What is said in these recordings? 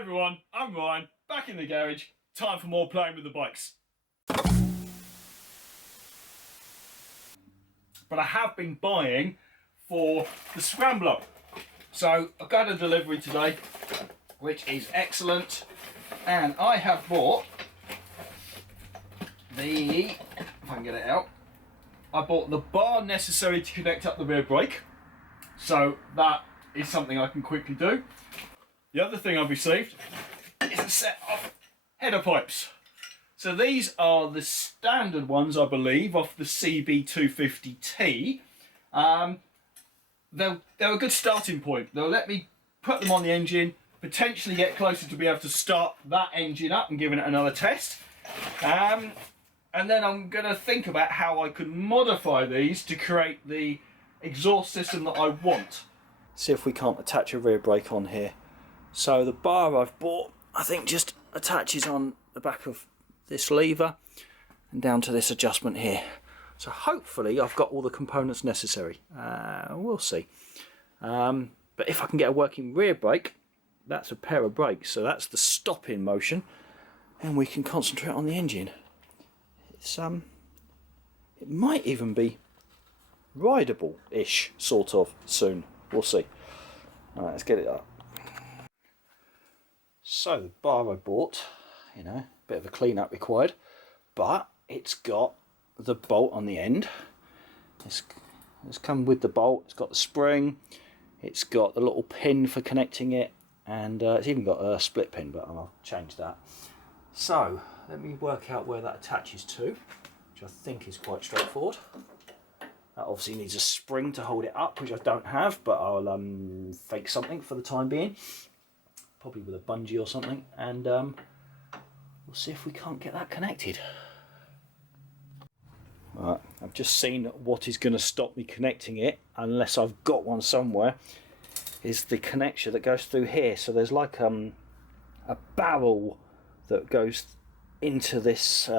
Hi everyone, I'm Ryan, back in the garage. Time for more playing with the bikes. But I have been buying for the Scrambler. So I've got a delivery today, which is excellent. And I have bought the, if I can get it out, I bought the bar necessary to connect up the rear brake. So that is something I can quickly do. The other thing I've received is a set of header pipes. So these are the standard ones, I believe, off the CB250T. They're a good starting point. They'll let me put them on the engine, potentially get closer to be able to start that engine up and giving it another test. And then I'm going to think about how I can modify these to create the exhaust system that I want. See if we can't attach a rear brake on here. So the bar I've bought, I think, just attaches on the back of this lever and down to this adjustment here. So hopefully I've got all the components necessary. We'll see. But if I can get a working rear brake, that's a pair of brakes. So that's the stopping motion, and we can concentrate on the engine. It's it might even be rideable-ish, sort of, soon. We'll see. All right, let's get it up. So the bar I bought, you know, bit of a clean up required, but it's got the bolt on the end. It's come with the bolt. It's got the spring. It's got the little pin for connecting it, and it's even got a split pin, but I'll change that. So let me work out where that attaches to, which I think is quite straightforward. That obviously needs a spring to hold it up, which I don't have, but I'll fake something for the time being. Probably with a bungee or something, and we'll see if we can't get that connected. Right, I've just seen what is going to stop me connecting it, unless I've got one somewhere, is the connector that goes through here. So there's like a barrel that goes into this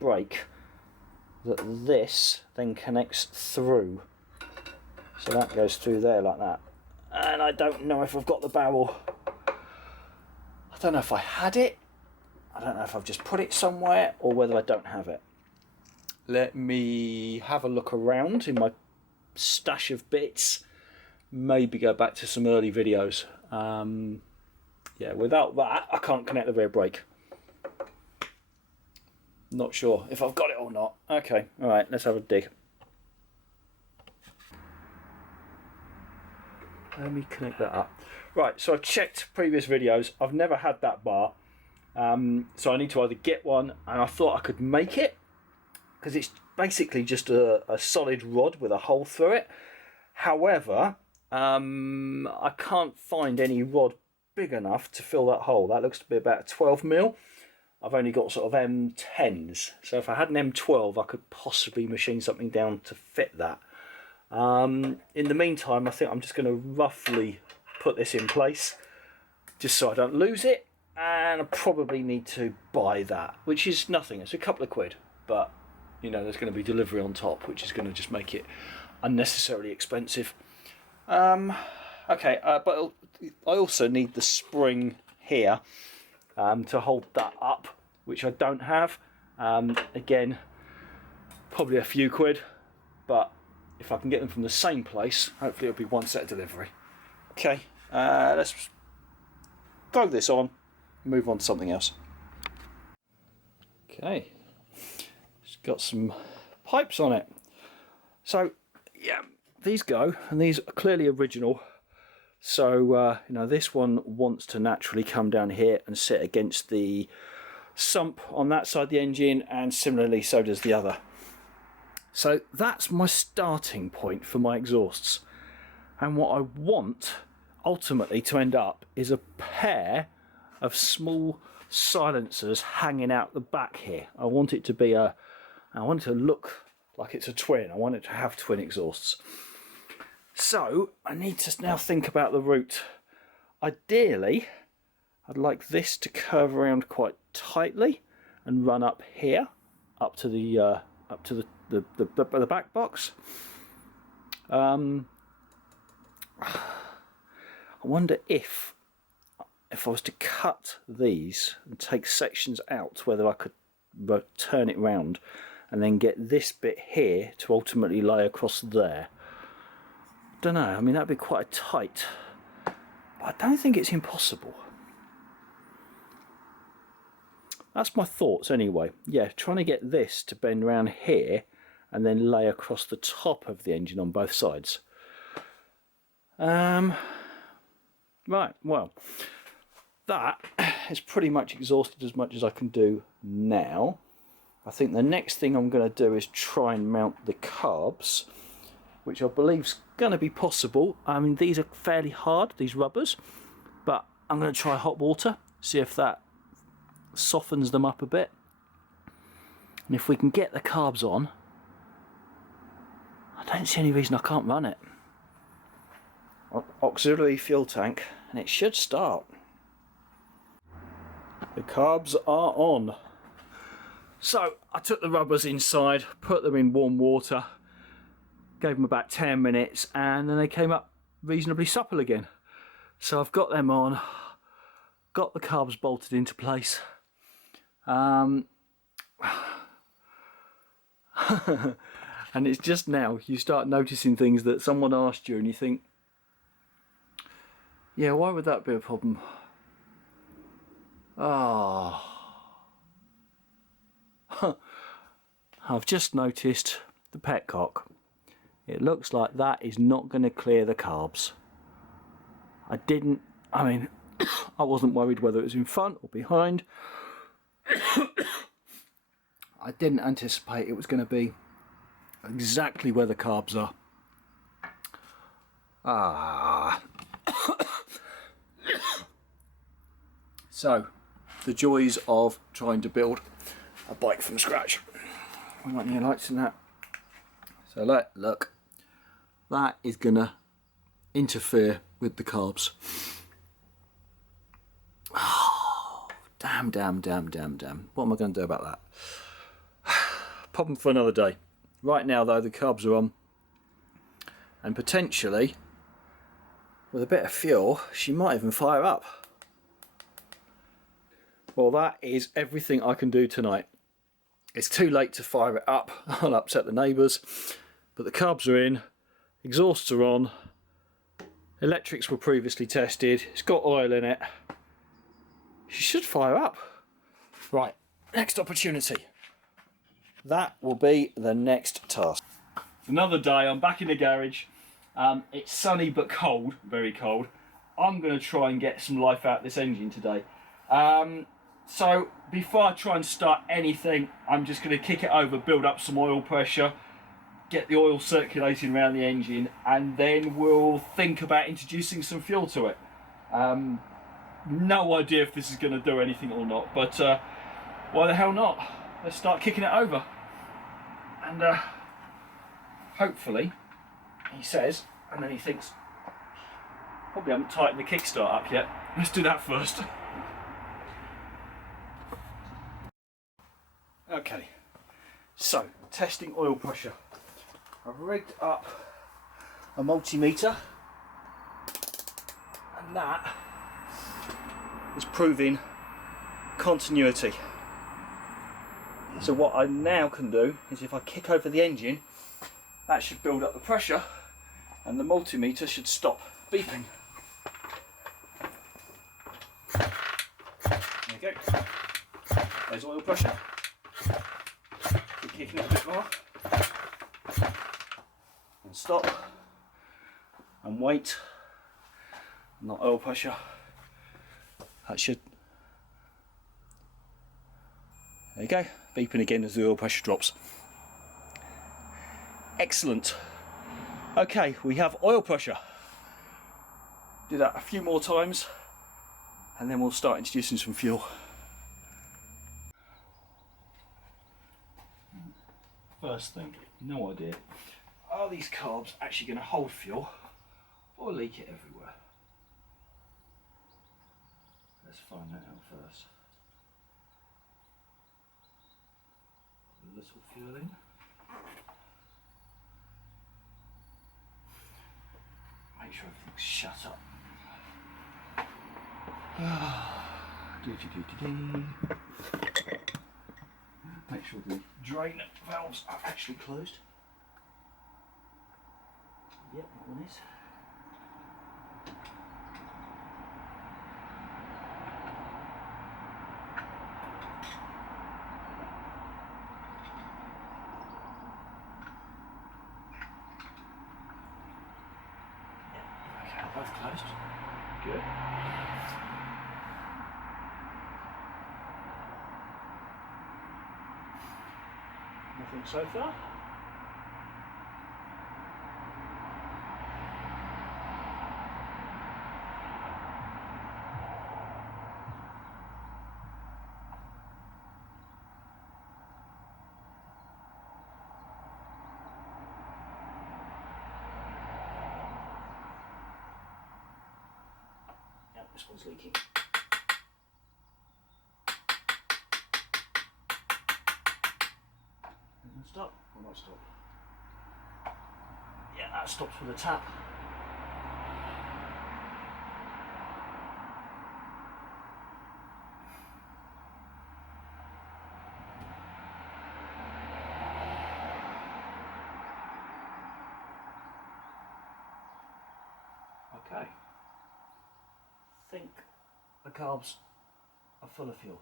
brake, that this then connects through. So that goes through there like that. And I don't know if I've got the barrel. I don't know if I had it. I don't know if I've just put it somewhere or whether I don't have it. Let me have a look around in my stash of bits. Maybe go back to some early videos. Yeah, without that, I can't connect the rear brake. Not sure if I've got it or not. Okay, all right, let's have a dig. Let me connect that up. Right, so I've checked previous videos. I've never had that bar. So I need to either get one, and I thought I could make it, because it's basically just a solid rod with a hole through it. However, I can't find any rod big enough to fill that hole. That looks to be about 12 mil. I've only got sort of M10s. So if I had an M12, I could possibly machine something down to fit that. In the meantime, I think I'm just going to roughly put this in place just so I don't lose it, and I probably need to buy that, which is nothing. It's a couple of quid, but you know, there's going to be delivery on top, which is going to just make it unnecessarily expensive. Okay, but I also need the spring here to hold that up, which I don't have. Again, probably a few quid, but if I can get them from the same place, hopefully it'll be one set of delivery. Okay, let's throw this on, move on to something else. Okay, it's got some pipes on it. So yeah, these go, and these are clearly original. So you know, this one wants to naturally come down here and sit against the sump on that side of the engine, and similarly so does the other. So that's my starting point for my exhausts, and what I want ultimately to end up is a pair of small silencers hanging out the back here. I want it to be I want it to look like it's a twin. I want it to have twin exhausts. So I need to now think about the route. Ideally, I'd like this to curve around quite tightly and run up here, up to the back box. I wonder if if I was to cut these and take sections out, whether I could turn it round and then get this bit here to ultimately lay across there. Don't know, I mean that'd be quite tight, but I don't think it's impossible. That's my thoughts anyway. Yeah, trying to get this to bend around here and then lay across the top of the engine on both sides. Right, well, that is pretty much exhausted as much as I can do now. I think the next thing I'm going to do is try and mount the carbs, which I believe is going to be possible. I mean, these are fairly hard, these rubbers, but I'm going to try hot water, see if that softens them up a bit. And if we can get the carbs on, I don't see any reason I can't run it. Auxiliary fuel tank, and it should start. The carbs are on. So I took the rubbers inside, put them in warm water, gave them about 10 minutes, and then they came up reasonably supple again. So I've got them on, got the carbs bolted into place. And it's just now you start noticing things that someone asked you and you think, yeah, why would that be a problem? Ah, I've just noticed the petcock. It looks like that is not going to clear the carbs. I wasn't worried whether it was in front or behind. I didn't anticipate it was going to be exactly where the carbs are. So, the joys of trying to build a bike from scratch. We want new lights in that. So look, that is going to interfere with the carbs. Oh, damn. What am I going to do about that? Problem for another day. Right now though, the carbs are on, and potentially with a bit of fuel she might even fire up. Well, that is everything I can do tonight. It's too late to fire it up. I'll upset the neighbours, but the carbs are in, exhausts are on, electrics were previously tested, it's got oil in it. She should fire up. Right, next opportunity. That will be the next task. Another day, I'm back in the garage. It's sunny but cold, very cold. I'm going to try and get some life out of this engine today. So before I try and start anything, I'm just going to kick it over, build up some oil pressure, get the oil circulating around the engine, and then we'll think about introducing some fuel to it. No idea if this is going to do anything or not, but why the hell not? Let's start kicking it over. And hopefully, he says, and then he thinks, probably haven't tightened the kickstart up yet. Let's do that first. Okay, so testing oil pressure. I've rigged up a multimeter, and that is proving continuity. So what I now can do is, if I kick over the engine, that should build up the pressure and the multimeter should stop beeping. There you go. There's oil pressure. Keep kicking it a bit more. And stop. And wait. Not oil pressure. That should. There you go. Beeping again as the oil pressure drops. Excellent. Okay, we have oil pressure. Do that a few more times and then we'll start introducing some fuel. First thing, no idea. Are these carbs actually going to hold fuel or leak it everywhere? Let's find that out first. A little fuel in. Make sure everything's shut up. Make sure the drain valves are actually closed. Yep, that one is. Okay, both closed. Good. Nothing so far. Yep, this one's leaking. Stop or not stop? Yeah, that stops with a tap. Okay. Think the carbs are full of fuel.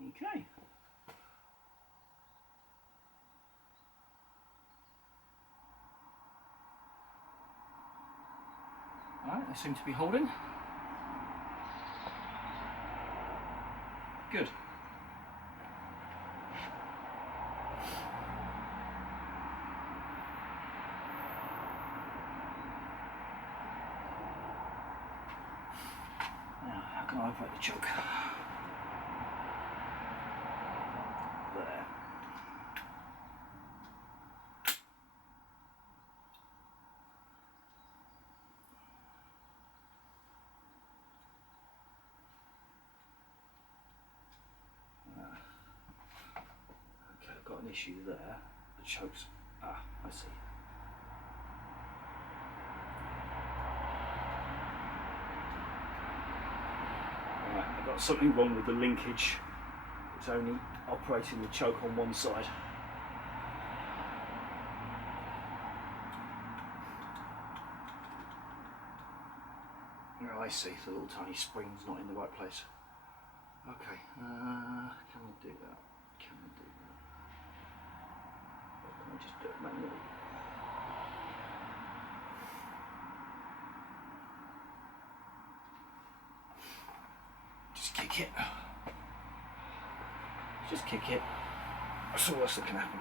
Okay. Alright, they seem to be holding. Good. Now, how can I operate the choke? There. Okay, I've got an issue there. The choke's... Ah, I see. Right, I've got something wrong with the linkage. It's only operating the choke on one side. Oh, I see, the little tiny spring's not in the right place. Okay, can I do that? Can I do that? Or can I just do it manually? Just kick it. Just kick it. That's the worst that can happen.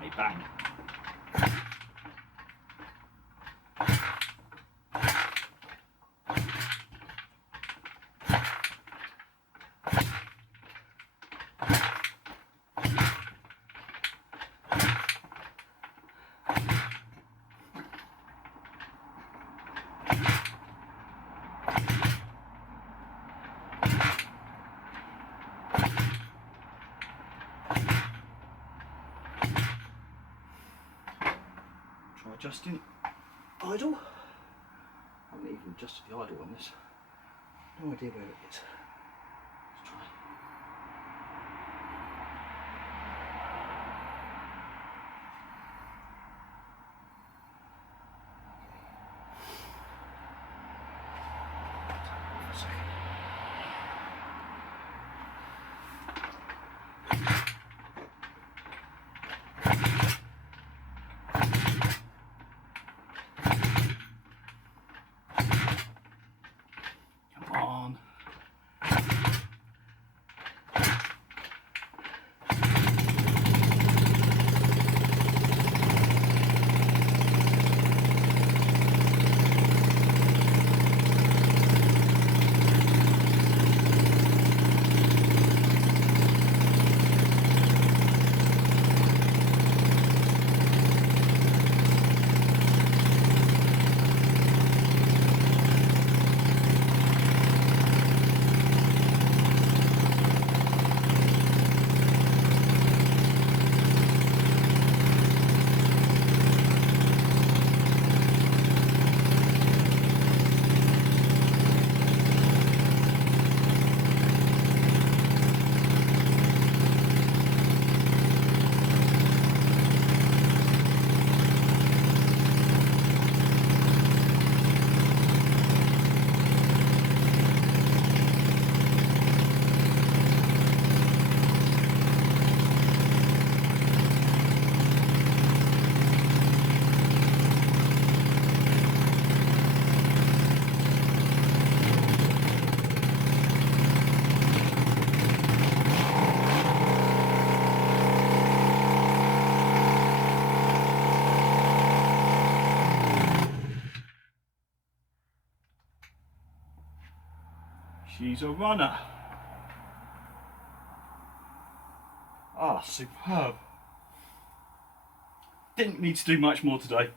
Hey, bang. Try adjusting idle. I haven't even adjusted the idle on this. No idea where it is. Let's try. For a second. Come on. She's a runner. Ah, superb. Didn't need to do much more today.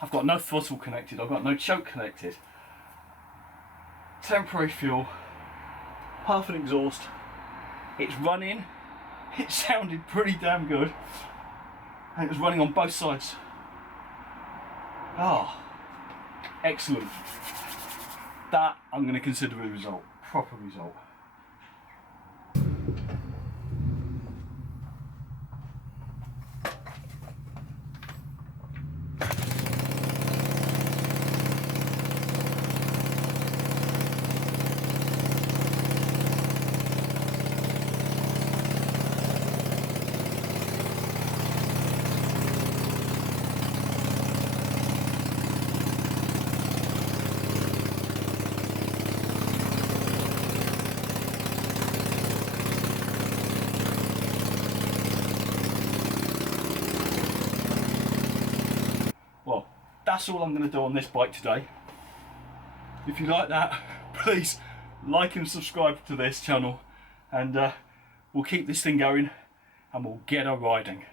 I've got no throttle connected, I've got no choke connected. Temporary fuel, half an exhaust. It's running. It sounded pretty damn good. And it was running on both sides. Ah, excellent. That I'm going to consider a result, proper result. Well, that's all I'm going to do on this bike today. If you like that, please like and subscribe to this channel, and we'll keep this thing going and we'll get her riding.